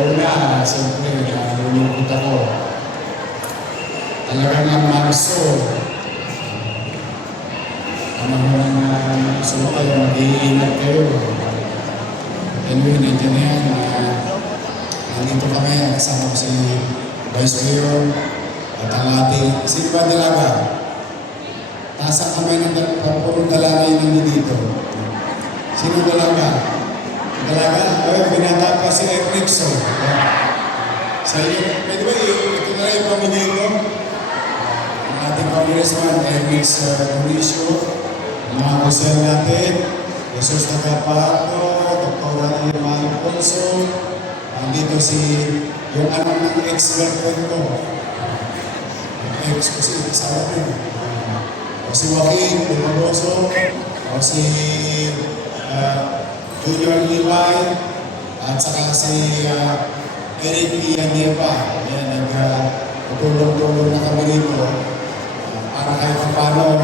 Una, siyempre, nalulungkot ako. Talagang ang Marso, panahon na gusto kayo, mag-iingat kayo. Anyway, nandiyan na yan. Nandito kami, kasama ko si Vice Mayor at ang ating, sino ba dalaga? Tasa kami ng purong dalaga yung nandito. Sino dalaga? Dalaga? Binata pa si Erickson. Sa inyo, pwede ba ito na yung pamigay ko? Ang ating Congressman, Erickson Mauricio, mga kusel natin, Jesus Tagapato, Dr. Iman Alfonso, andito si yung anak ng ex-girlfriend ko. Ex ko si asawa ko. O si Joaquin Bumagoso, o si Junior Levi, at saka si Eric Ianieva. Ayan, nagtulong-tulong na kami dito para kahit paano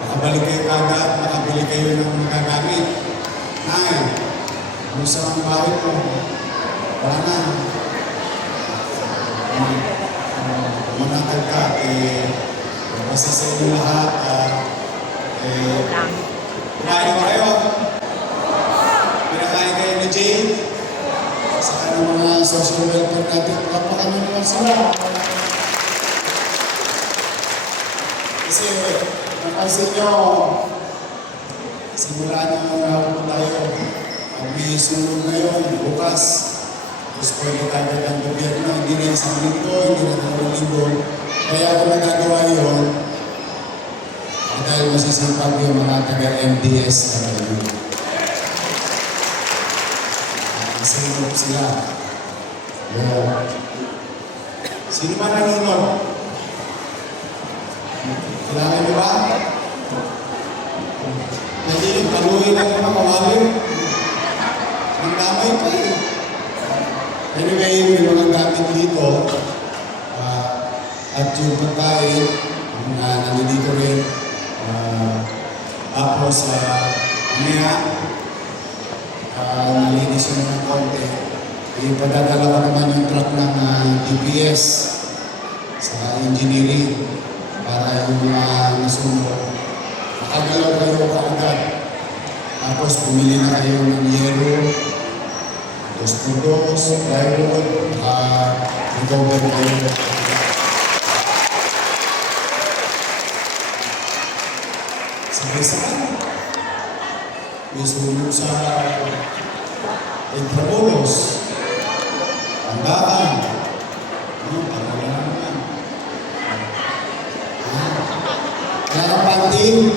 makabalik kayo kagad, makabili kayo ng mga gamit. Nay, kung saan ang bahay mo, wala na. Manatag ka, basta sa inyo lahat, kumain mo kayo. Pinakain kayo ni Jane. Saka ng mga social welfare natin, palapakan nyo naman sila. Kasi, napansin nyo, simula nyo na tayo, pag may sunod ngayon, bukas, tapos pwede tayo ng gobyerno, hindi na isang linggo, hindi na 2 linggo. Kaya ako nagagawa yun, dahil masisipag yung mga taga-MDS na ngayon. Sinunod sila. Sino man nanonood? Kailangan nyo ba? Hindi, paluhin lang yung mga wallet. Ang damay pa eh. Anyway, may mga gamit dito. At yung pagkain, nandito rin. Tapos, nalinis yun ng konti. Ipadadala ko naman yung truck ng DPS sa engineering para yung mga nasunod. Nakagalaw kayo kaagad. Tapos pumili na kayo ng yero, 2x2, plywood, recover kayo. Sabay-sabay. May sunog sa Intramuros, Andaan. Talaga naman. Wala kang panty?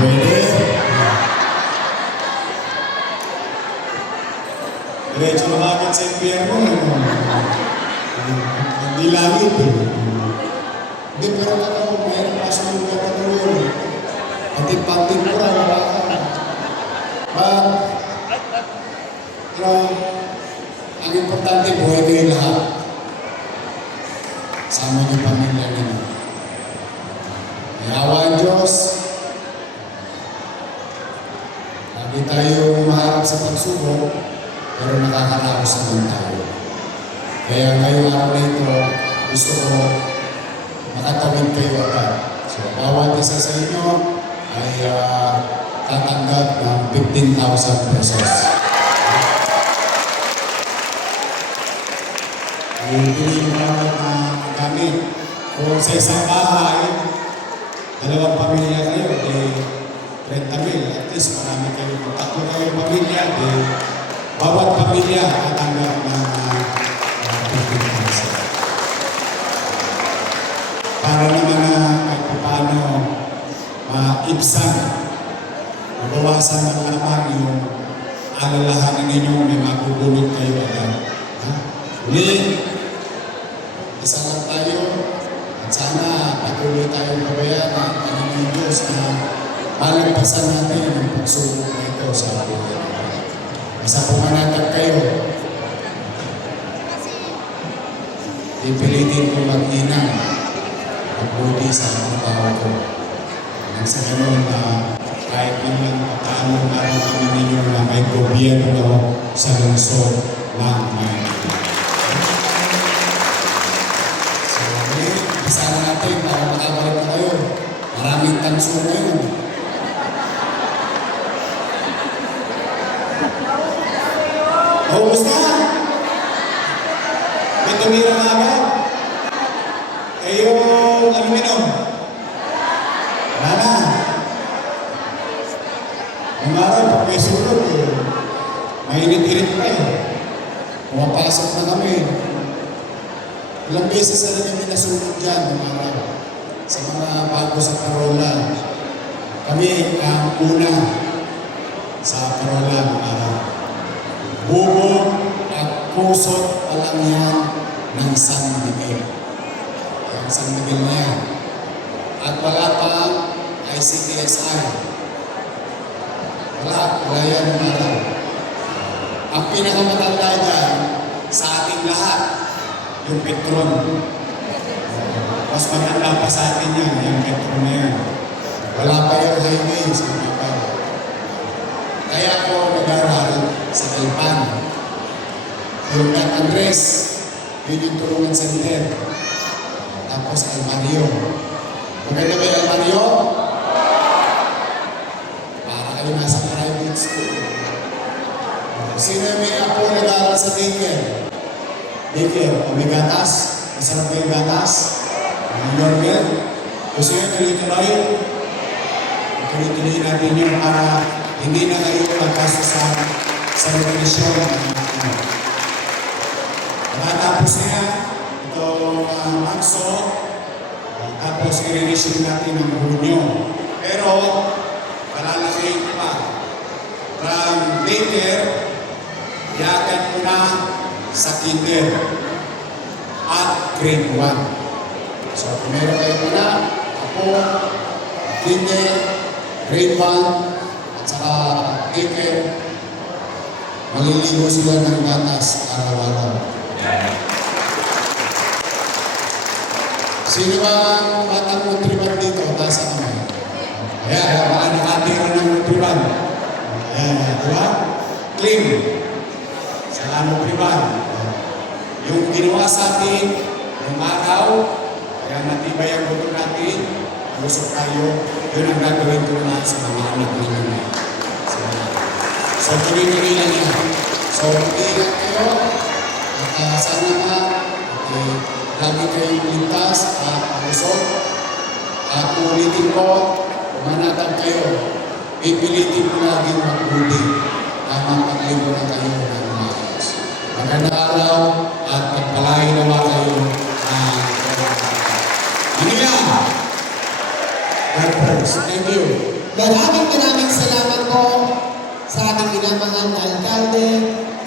Pwede. Diretso na agad sa impyerno. Hindi langit. Hindi, pero ako, mayroon pa sa mga katulong. Pati-pati ko lang, wala ka. Ang importante, buhay kayo lahat. Sama niyo pamilya ninyo. May awa ang Diyos. Lagi tayo maharap sa pagsubok, pero nakakaraos naman tayo. Kaya ngayong araw na ito, gusto ko makatawid kayo agad. So, bawat isa sa inyo ay tatanggap ng 15,000 pesos. Pili mo lang ang gamit. Kung sa isang bahay, dalawang pamilya kayo, 30,000. At least marami kayo. Kung tatlo kayo pamilya, bawat pamilya tatanggap ng 15,000. Para naman kahit paano maibsan, mabawasan ng lamang yung alalahanin ninyo, may magugulot kayo agad. Uli, isa lang tayo at sana patuloy tayong gabayan ng Panginoon Diyos na malagpasan natin ang pagsubok na ito sa buhay natin. Basta pumanatag kayo, ipilitin ko mag-inang magbuti sa trabaho ko. Nang sa ganun na kahit naman paano nararamdaman ninyo na may gobyerno sa lungsod ng Maynila. So, isa na natin para makabalik na kayo. Maraming tanso ngayon. Kumusta? May tumira nga ba? Eh yung aluminum? Wala na. Ang araw, pag may sulod mainit-init pa pumapasok na kami. Ilang beses na kami nasulod dyan ng araw. Sa mga bago sa parola. Kami ang una sa parola ng araw. Bubog at pusot pa lang yan ng San Miguel. Ang San Miguel na yan. At wala pa ICTSI. Wala yan ng araw. Ang pinakamatanda dyan sa ating lahat, yung Petron. Mas matanda pa sa atin yan, yung Petron na yan. Wala pa yung highway sa Macaw. Kaya ako nag-aral sa Alpan. Yung Cat Andres, yun yung tulungan sa Miguel. Tapos Almario. Maganda ba yung Almario? Para kayo nasa private school. Sino may apo nag-aaral sa daycare? Daycare, o may gatas? Masarap ba yung gatas? Yung Yormel? Gusto nyo tuloy-tuloy? Tuloy-tuloy natin yun para hindi na kayo magkaso sa revolusyon. Matapos na itong Marso, tapos i-revision natin ng Hunyo. Pero, palalakayin ko pa. From daycare, yakan ko na sa kinder at grade 1. So, kung meron kayo na, ako, kinder, grade 1, at saka daycare, maliligo sila ng gatas araw-araw. Sino ba ang batang nutriban dito? Tasa naman. Ayan, mga nakatira ng nutriban. Ayan, di ba? Clean. Sa nutriban. Yung ginawa sa atin, yung araw, kaya matibay ang buto natin, lusok tayo, yun ang gagawin ko na sa mga anak namin. So, tuloy-tuloy lang yan. So, mag-iingat kayo. At sana nga, lagi kayong ligtas at palusot. At ulitin ko, manatag kayo. Pipilitin ko lagi magbuli. Tamang paglibo na kayo ng umayos. Magandang araw at pagpalain nawa kayo ng Manila. God bless. Thank you. Maraming salamat po sa ating minamahal na alkalde,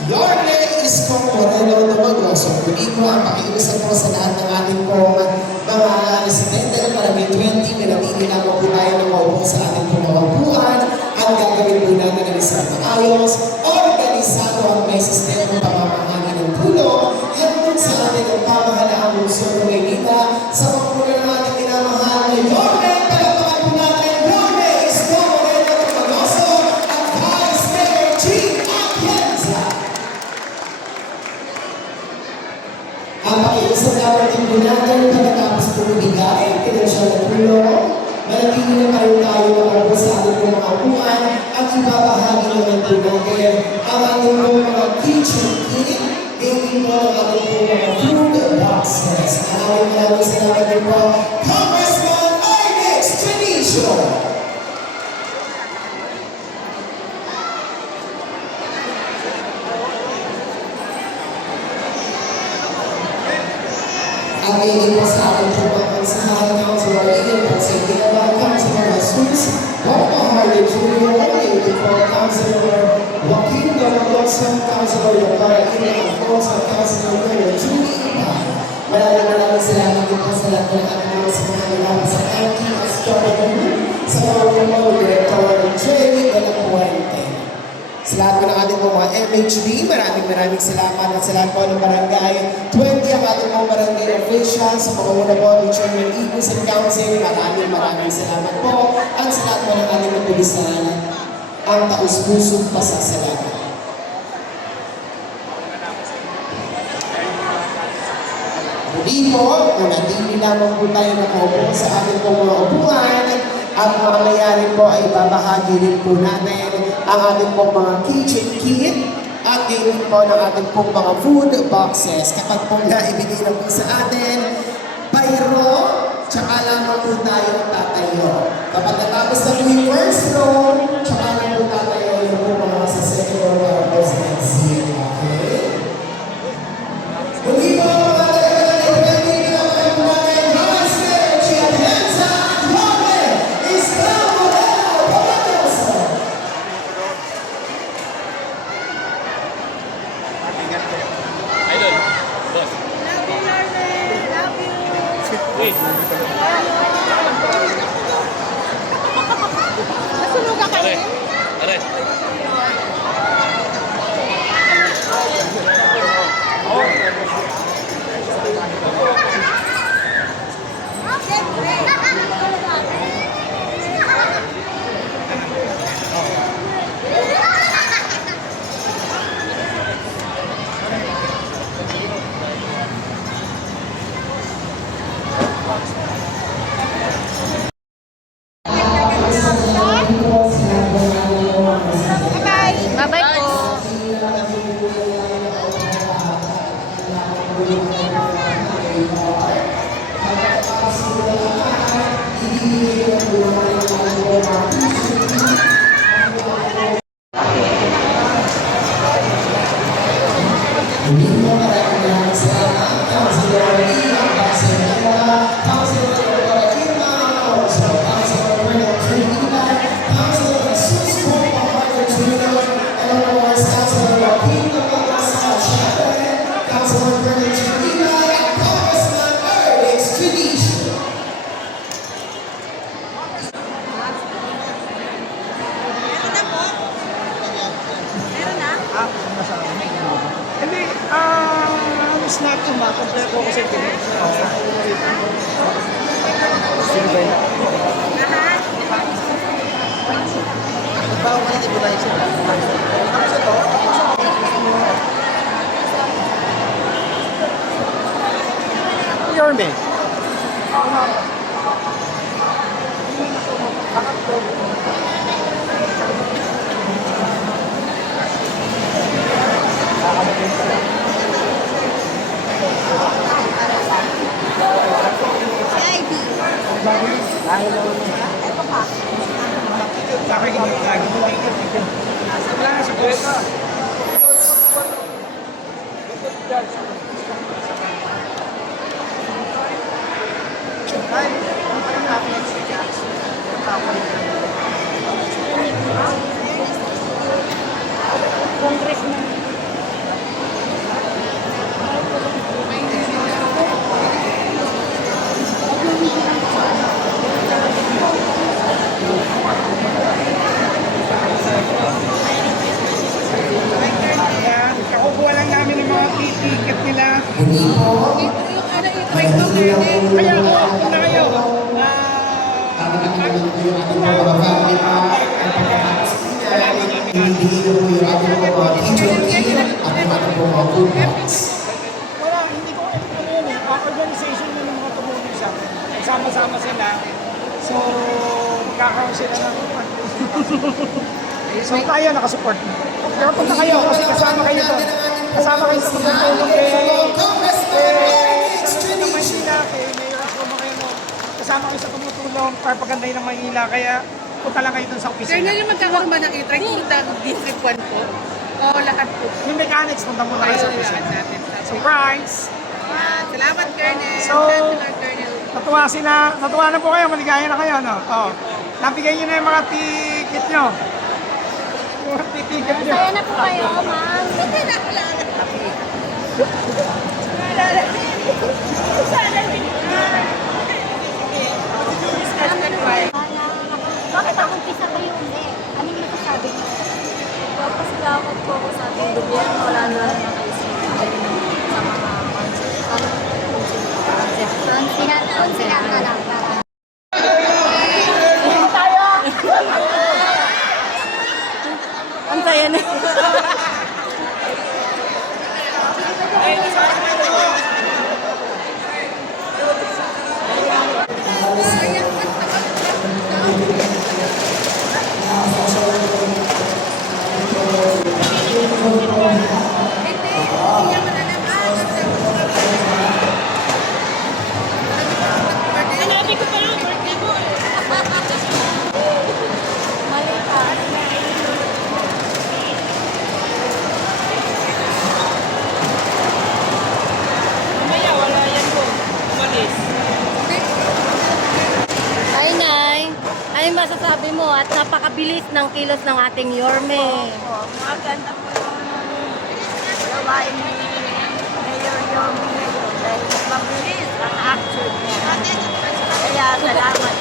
Yorme Isko Moreno Dumagoso. Muli ko ang pakiusap po sa lahat ng ating pong mga residente na parami 20, pinatili na po tayo na maupo sa ating pong maupuan at gagawin po natin ang isang maayos, organisado ang may sistema pamamahala ng tulong hanggang sa ating ang pamahalaang lungsod ng Maynila sa pagpunan ng ating minamahal na Yorme. Palapakan po natin Yorme Isko Moreno Dumagoso at Vice Mayor Chief Atienza. Ang pakiusap naman din po natin pagkatapos po ibigay, pinansyal na tulong, manatili na tayo makapos sa ating mga upuan at ibabahagi naman po natin ang ating mga teacher kit, bibigyan po ng ating po mga food boxes. Maraming salamat din po, Congressman Alex Tradition. At ngayon po sa ating po mga kansahan, Councilor Ian Pagsaginawa, Councilor Jesus, Marco Harley Jr., ngayon po Councilor Joaquin Dolagoso, Councilor Yokara Ina Alfonso, Councilor Mayor Julie Ibay. Maraming salamat din po sa lahat ng ating mga sumangalaman sa MTSW, sa mga mga Director Jerry de la Puente. Sa lahat po ng ating mga MHB, maraming salamat at sa lahat po ng barangay 20 ang ating mga barangay officials, sa mga una po ni Chairman Igos and Council, maraming salamat po at sa lahat po ng ating napulisan ang taus-pusong pasasalamat. Muli po, manatili lamang po tayo nakaupo sa ating mga upuan at mamaya rin po ay babahagi rin po natin ang ating pong mga kitchen kit at gaming po ng ating pong mga food boxes. Kapag pong naibigay na po sa atin, bayro, tsaka lamang po tayo tatayo. Kapag natapos na po yung first row, tsaka lang po tatayo yung po mga sa second row para po sa next seat. Okay? Muli po, Idol, boss. Love you, Larry. Love you. Wait. Nasunog ka Are. rin? Are. Bye-bye. Bye-bye po. Muli po, maraming salamat, Councilor Ian Pagsaginawa, Councilor Yokara Ina Alfonso, Councilor Mayor Julie Ibay, Councilor Jesus Marco Harley Jr., and of course, Councilor Joaquin Dolagoso, syempre, Councilor Mayor Julie Ibay, at Congressman Alex Tradition. Meron na? Hindi, snack ko ba? Kompleto ko sa tinig. Lahat? Bago ka natin bulay siya. Ano sa to? Yorme. Si Ivy. Ito pa. Wala na sa boss. Congressman. Kakukuha lang namin ng mga ticket nila. Muli po, manatili lang po Kaya muna ako, ang kung na kayo. Tama-tama lang po yung ating mga family pack at pagkatapos po yan, ibibigay na po yung ating mga kitchen kit at yung ating mga food box. Wala, hindi ko ano yun eh. Organization na ng mga tumulong sa akin. Sama-sama sila. So, magkakaroon sila ng so tayo nakasupport. Pero punta kayo kasi kasama kayo to. kasama kayo sa tumutulong kay sa ng Maynila, kay Mayor Isko Moreno. Kasama kayo sa tumutulong para pagandahin ng Maynila. Kaya punta lang kayo dun sa opisina. Colonel, yung magkakaroon ba ng e-trike punta District 1 po? O lahat po? Yung mechanics, punta muna kayo sa opisina. Surprise! Salamat, Colonel. So- Salamat, Colonel. Natuwa na po kayo, maligaya na kayo, no? Oh. Nabigay nyo na yung mga ticket nyo. Yung mga ticket nyo. Kaya na po kayo, ma'am. Bakit ako umpisa kayo uli? Ano yung masasabi niyo? Papasalamat po ako sa ating gobyerno. Wala na rin nakaisip sa mga Konsilan na lang para. ang saya na. Sinabi ko pa lang, birthday mo. Mali pa. Mamaya, wala yan po. Umalis. Ay, Nay. Ay, masasabi mo at napakabilis ng kilos ng ating Yorme. Maganda po yung gawain ni Mayor Yomi ngayon dahil mabilis ang action niya. Kaya salamat.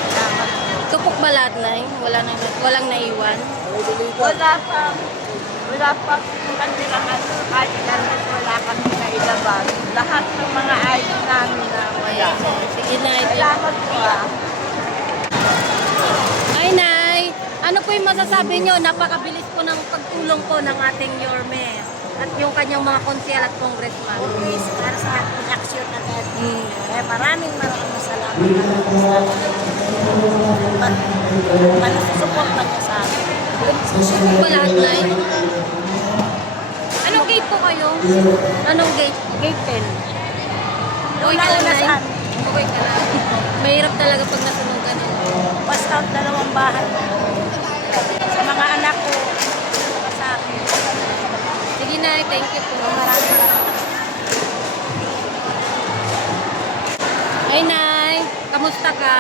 Tupok ba lahat, Nay? Walang naiwan? Wala pa kanilang kahit ilan wala kami na ilabas. Lahat ng mga ID namin na wala. Sige, Nay. Salamat po Ay, Nay. Ano po yung masasabi nyo? Napakabilis po ng pagtulong po ng ating Yorme at yung kanyang mga konsyal at congressman. Always para sa ating action na natin. Kaya maraming salamat. Panasusupport na niya sa akin. Tupok ba lahat, Nay? Anong gate po kayo? Anong gate? Gate 10. Okay ka lang, Nay? Okay ka lang. Mahirap talaga pag nasunog ka nun. Basta dalawang bahay. Sa mga anak ko, sa akin. Sige, Nay. Thank you po. Maraming salamat. Ay, Nay. Kamusta ka?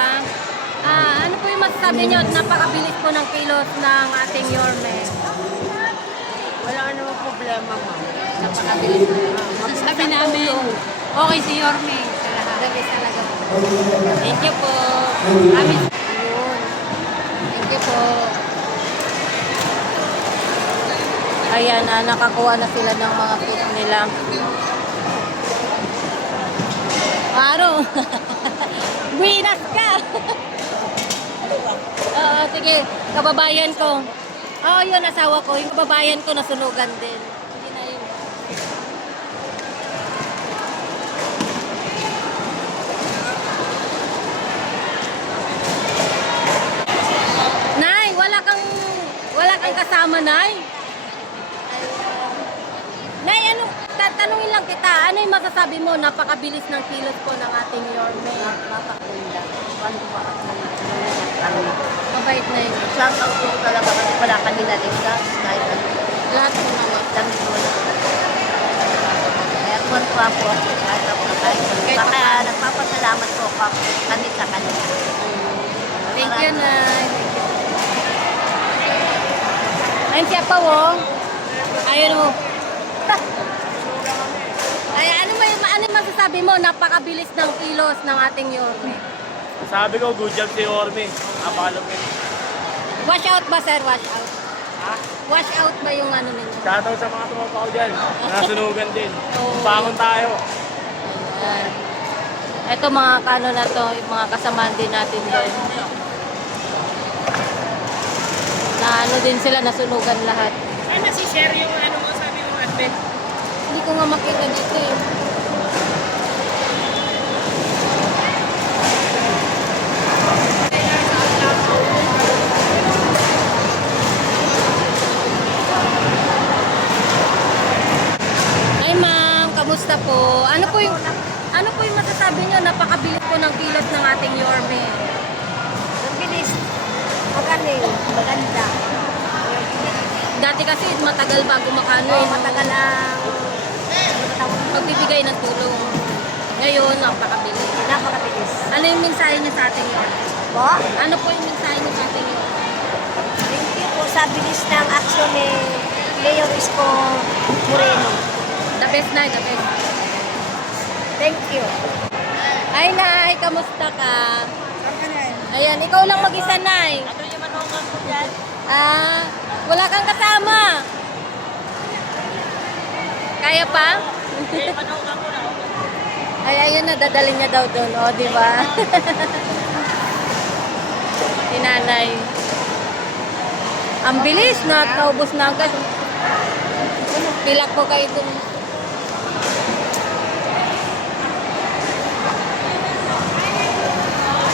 Ano po yung masasabi nyo? Napakabilis po ng kilos ng ating Yorme. Wala namang problema mo. Napakabilis. Sabi namin, okay si Yorme sa lahat. Gabi talaga po. Thank you po. Ayun. Thank you po. Ayan, nakakuha na sila ng mga kit nila. Aro. Winas ka. Oo, sige. Kababayan ko. Oo, yun, asawa ko. Yung kababayan ko nasunugan din. Hindi na yun. Nay, wala kang kasama, Nay. Nay, tatanungin lang kita, ano yung masasabi mo? Napakabilis ng kilos po ng ating Yorme. Napakaganda. Mabait na yun. Shout out po talaga kasi wala kami naligtas kahit ano. Lahat po naman. Dami ko na. Kaya tuwan-tuwa po ako kahit ako na kahit ano. Kahit Baka pa- nagpapasalamat po ako kami sa kanila. Thank you, Nay. Ayun siya pa, oh. Ayun, oh. Ay, ano yung masasabi mo? Napakabilis ng kilos ng ating Yorme. Sabi ko, good job si Orme. Napakalupit. Wash out ba, sir? Wash out? Ha? Wash out ba yung ano ninyo? Shoutout sa mga tumapaw ko dyan. Nasunugan din. Oo. Bangon tayo. Ayan. Ito mga kano na to, yung mga kasamaan din natin doon. Na ano din sila, nasunugan lahat. Ay, nasi-share yung ano mo, sabi mo, advent. Hindi ko nga makita dito eh. Ay, ano po yung masasabi nyo? Napakabilis po ng kilos ng ating Yorme. Ang bilis. Magaling. Maganda. Dati kasi matagal bago makano eh. Matagal ang Pagbibigay ng tulong. Ngayon, napakabilis. napakabilis. Ano yung mensahe niyo sa ating Yorme? Po? Ano po yung mensahe niyo sa ating Yorme? Thank you po sa bilis ng aksyon ni Mayor Isko Moreno. The best na, the best. Thank you. Ay, Nay, kamusta ka? Ayan, ikaw lang mag-isa, Nay. Ano yung manungan ko dyan? Wala kang kasama. Kaya pa? Manungan ko na. Ay, ayun na, dadaling niya daw doon, o, di ba? Si Nanay. Ang bilis, naubos na agad. Pilak ko kayo doon.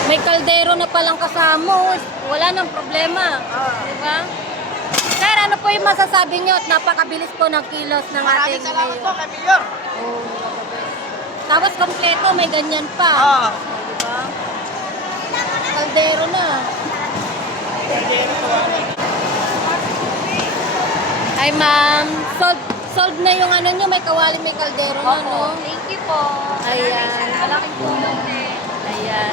May kaldero na palang kasama, wala nang problema. Di ba? Sir, ano po yung masasabi niyo? Napakabilis po ng kilos ng ating mayor. kay Mayor. Oo, tapos kompleto, may ganyan pa. Diba? Kaldero na. Ay, ma'am. Solved na yung ano nyo, may kawali, may kaldero na, no? Thank you po. Ayan. Ayan.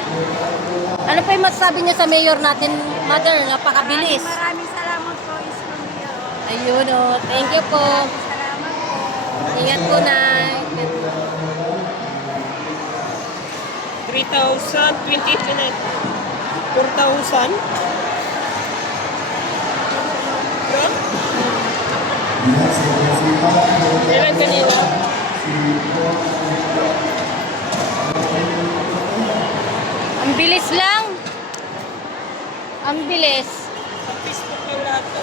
Ano pa yung masasabi nyo sa mayor natin, mother? Napakabilis. Maraming salamat po, Isko Mayor. Ayun, oh. Thank you po. Salamat po. Ingat po, Nay. 3,000, 20 na. 4,000. Kailan kanina? Ang bilis lang. Ang bilis. Facebook lang lahat to.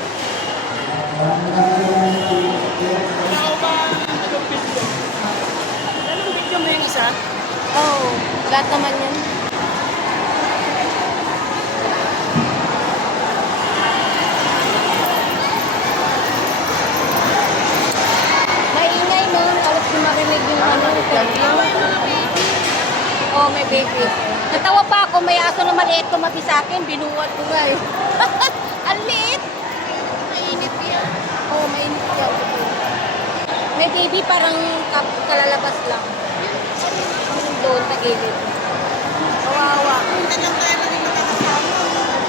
Anong video mo yung isa? Oh, lahat naman yan. Maingay, no? Alas ko marinig yung ano. Oh, may baby. Natawa pa ako, may aso na maliit tumabi sa akin, binuwat ko nga eh. Ang liit! Mainit yan. Oh, mainit yan. May baby parang kalalabas lang. Doon sa gilid. Kawawa.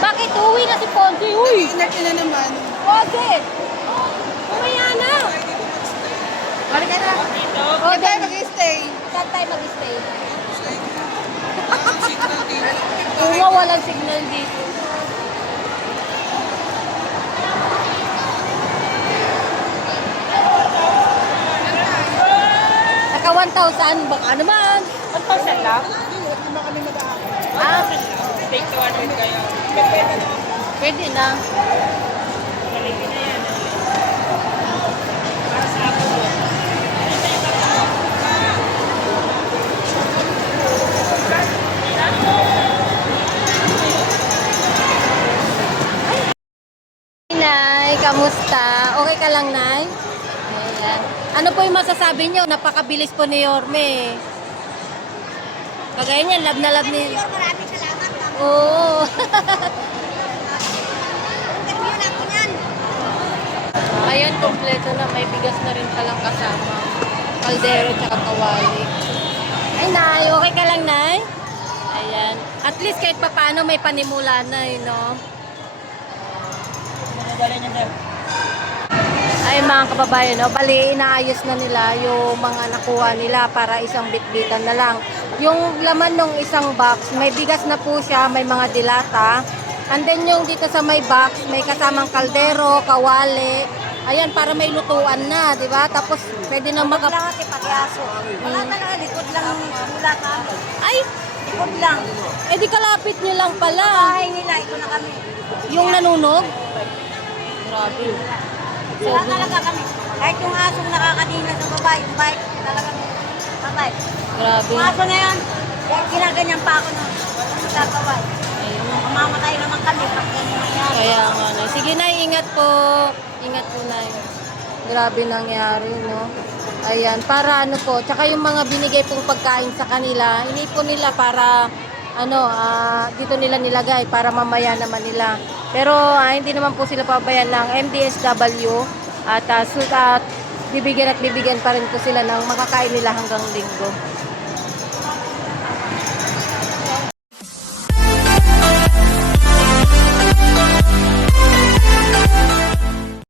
Bakit? Uwi na si Ponzi. Uy! Ingat na naman. Ponzi! Umaya na! Balik ka na. Saan tayo mag-stay? Saan tayo mag-stay? Oo, walang signal dito. Naka 1,000, baka naman. 1,000 lang? Ah, Take 200 kayo. pwede na. Maliki na yan. Para sa ako mo. Nay, kamusta? Okay ka lang, Nay? Ayan. Ano po yung masasabi niyo? Napakabilis po ni Yorme. Kagaya niyan, love na love ni... Maraming salamat. Oo. Interview na ako yan. Ayan, kompleto na. May bigas na rin palang kasama. Kaldero tsaka kawali. Ay, Nay. Okay ka lang, Nay? Ayan. At least kahit papaano may panimula na, no? Ay, mga kababayan, no? Bali, inaayos na nila yung mga nakuha nila para isang bitbitan na lang. Yung laman ng isang box, may bigas na po siya, may mga dilata. And then yung dito sa may box, may kasamang kaldero, kawali. Ayan, para may lutuan na, di ba? Tapos, pwede na Wala ate pagyaso. Wala talaga, likod lang mula ka. Ay, Likod lang. eh di kalapit nyo lang pala. Bahay nila, ito na kami. Yung nanunog? Grabe. Wala talaga kami. Kahit yung asong nakakadina sa babae, yung bike, talaga patay. Grabe. Yung aso na yan, ginaganyan pa ako nun. Walang magagawa. Mamamatay naman kami pag ganyan nangyari. Kaya nga, Nay. Sige, Nay, ingat po. Ingat po, Nay. Grabe nangyari, no? Ayan, para ano po, tsaka yung mga binigay pong pagkain sa kanila, inipon nila para dito nila nilagay para mamaya naman nila. Pero hindi naman po sila pabayaan ng MDSW at bibigyan pa rin po sila ng makakain nila hanggang linggo.